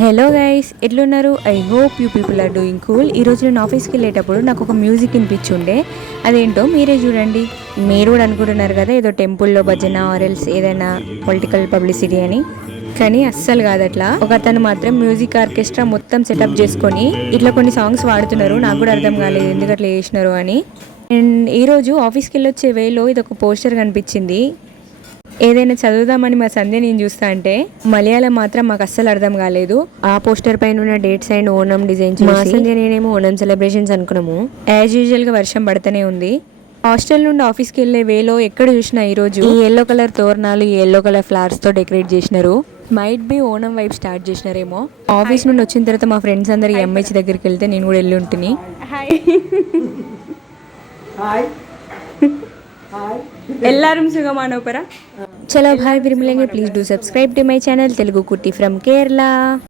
Hello guys, ఎట్లున్నారు? I hope you people are doing cool. ఈరోజు నేను ఆఫీస్కి వెళ్ళేటప్పుడు నాకు ఒక మ్యూజిక్ వినిపించుండే. అదేంటో మీరే చూడండి. మీరు కూడా అనుకుంటున్నారు కదా ఏదో టెంపుల్లో భజన ఆరెల్స్ ఏదైనా పొలిటికల్ పబ్లిసిటీ అని, కానీ అస్సలు కాదట్లా. ఒక అతను మాత్రం మ్యూజిక్ ఆర్కెస్ట్రా మొత్తం సెటప్ చేసుకొని ఇట్లా కొన్ని సాంగ్స్ వాడుతున్నారు. నాకు కూడా అర్థం కాలేదు ఎందుకు అట్లా చేసినారు అని. అండ్ ఈరోజు ఆఫీస్కి వెళ్ళొచ్చే వేలో ఇది ఒక పోస్టర్ కనిపించింది. ఏదైనా చదువుదామని మా సంధ్య నేను చూస్తా అంటే మలయాళం మాత్రం మాకు అస్సలు అర్థం కాలేదు. ఆ పోస్టర్ పైన ఉన్న డేట్స్ అండ్ ఓనం డిజైన్ చూసి మా సంధ్య నేనేమో ఓనం సెలబ్రేషన్స్ అనుకున్నాము. యాజ్ యూజువల్ గా వర్షం పడుతూనే ఉంది. హాస్టల్ నుండి ఆఫీస్కి వెళ్ళే వేలో ఎక్కడ చూసినా ఈ రోజు ఈ ఎల్లో కలర్ తోరణాలు, ఈ ఎల్లో కలర్ ఫ్లవర్స్ తో డెకరేట్ చేసినారు. మైట్ బి ఓనం వైపు స్టార్ట్ చేసినారేమో. ఆఫీస్ నుండి వచ్చిన తర్వాత మా ఫ్రెండ్స్ అందరు ఎంహెచ్ దగ్గరికి వెళ్తే నేను కూడా వెళ్ళి ఉంటుంది. എല്ലാവരും സുഖമാണോ പറ. చలో భాయ్, విరిమిలేంగే. Please do subscribe to my channel Telugu కుట్టి ఫ్రమ్ కేరళ.